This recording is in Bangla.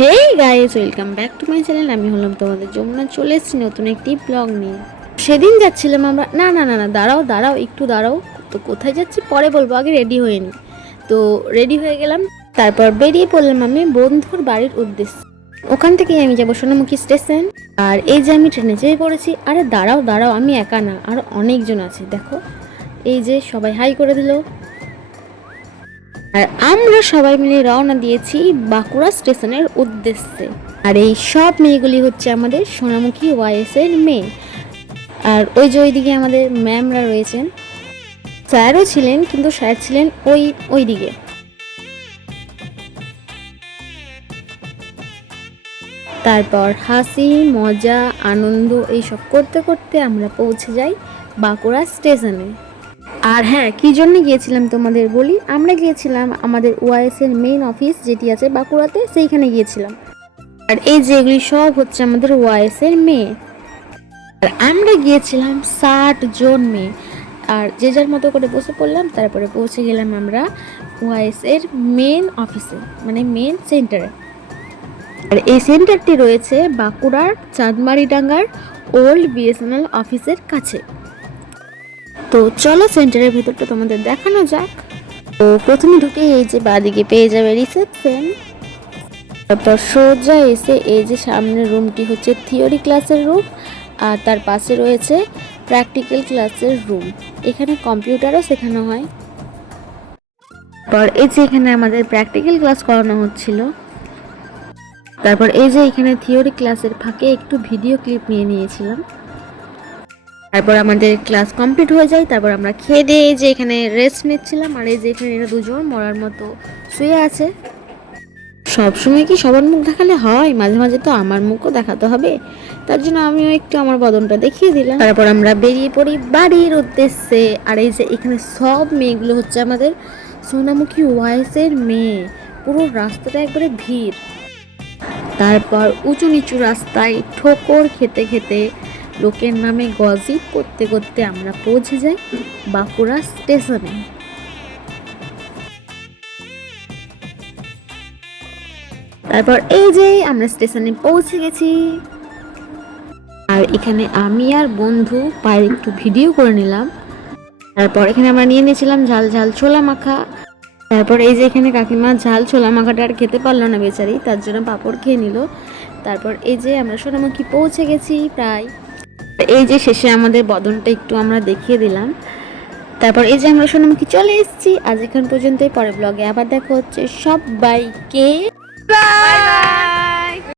Hey guys, welcome back to my channel. আমি হলাম তোমাদের যমুনা, চলে এসেছি নতুন একটি ব্লগ নিয়ে। সেদিন যাচ্ছিলাম আমরা, না না না না দাঁড়াও দাঁড়াও একটু দাঁড়াও। তো কোথায় যাচ্ছি পরে বলবো, আগে রেডি হয়ে নি। তো রেডি হয়ে গেলাম, তারপর বেরিয়ে পড়লাম আমি বন্ধুর বাড়ির উদ্দেশ্যে। ওখান থেকেই আমি যাবো সোনামুখী স্টেশন। আর এই যে আমি ট্রেনে চেপে পড়েছি। আরে দাঁড়াও দাঁড়াও, আমি একা না, আরো অনেকজন আছে। দেখো এই যে সবাই হাই করে দিল। আর আমরা সবাই মিলে রওনা দিয়েছি বাঁকুড়া স্টেশনের উদ্দেশ্যে। আর এই সব মেয়েগুলি হচ্ছে আমাদের সোনামুখী ওয়াইএস এর মেয়ে। আর ওই যে ওইদিকে আমাদের ম্যামরা রয়েছেন, স্যারও ছিলেন, কিন্তু স্যার ছিলেন ওই দিকে। তারপর হাসি মজা আনন্দ এইসব করতে করতে আমরা পৌঁছে যাই বাঁকুড়া স্টেশনে। আর হ্যাঁ, কী জন্য গিয়েছিলাম তোমাদের বলি। আমরা গিয়েছিলাম আমাদের ওয়াইএস এর মেইন অফিস যেটি আছে বাঁকুড়াতে, সেইখানে গিয়েছিলাম। আর এই যে এগুলি সব হচ্ছে আমাদের ওয়াইএস এর মেয়ে। আর আমরা গিয়েছিলাম 60 জন মেয়ে। আর যে যার মতো করে বসে পড়লাম। তারপরে পৌঁছে গেলাম আমরা ওয়াইএস এর মেন অফিসে, মানে মেন সেন্টারে। আর এই সেন্টারটি রয়েছে বাঁকুড়ার চাঁদমারিডাঙ্গার ওল্ড বিএসএনএল অফিসের কাছে। তো চলো সেন্টারের ভিতরটা তোমাদের দেখানো যাক। তো প্রথমে ঢুকে এই যে বাঁদিকে পেয়ে যাবে রিসেপশন। তারপর সোজা এসে এই যে সামনের রুমটি হচ্ছে থিওরি ক্লাসের রুম। আর তার পাশে রয়েছে প্র্যাকটিক্যাল ক্লাসের রুম। এখানে কম্পিউটারও শেখানো হয়। তারপর এই যে এখানে আমাদের প্র্যাকটিক্যাল ক্লাস করানো হচ্ছিল। তারপর এই যে এখানে থিওরি ক্লাসের ফাঁকে একটু ভিডিও ক্লিপ নিয়ে নিয়েছিলাম। তারপর আমাদের ক্লাস কমপ্লিট হয়ে যায়। তারপর আমরা খেয়ে দিয়ে যে এখানে রেস্ট নিচ্ছিলাম। আর এই যে এখানে এরা দুজন মরার মতো শুয়ে আছে। সবসময় কি সবার মুখ দেখালে হয়? মাঝে মাঝে তো আমার মুখও দেখাতে হবে। তার জন্য আমিও একটু আমার বদনটা দেখিয়ে দিলাম। তারপর আমরা বেরিয়ে পড়ি বাড়ির উদ্দেশ্যে। আর এই যে এখানে সব মেয়েগুলো হচ্ছে আমাদের সোনামুখী ওয়াইএস এর মেয়ে। পুরো রাস্তাটা একবারে ভিড়। তারপর উঁচু নিচু রাস্তায় ঠোকর খেতে খেতে, লোকের নামে গজিপ করতে করতে আমরা পৌঁছে যাই বাঁকুড়া স্টেশনে। তারপর এই যে আমরা স্টেশনে পৌঁছে গেছি। আর এখানে আমি আর বন্ধু পায়ের একটু ভিডিও করে নিলাম। তারপর এখানে আমরা নিয়ে নিয়েছিলাম ঝাল ঝাল ছোলা মাখা। তারপর এই যে এখানে কাকিমা ঝাল ছোলা মাখাটা আর খেতে পারলো না বেচারি, তার জন্য পাঁপড় খেয়ে নিল। তারপর এই যে আমরা সোনামুখী পৌঁছে গেছি প্রায়। এই যে শেষে আমাদের বদনটা একটু আমরা দেখিয়ে দিলাম। তারপর এই যে আমরা সোনামুখী চলে এসেছি। আজ এখান পর্যন্তই, পরের ব্লগে আবার দেখা হচ্ছে। সবাইকে বাই।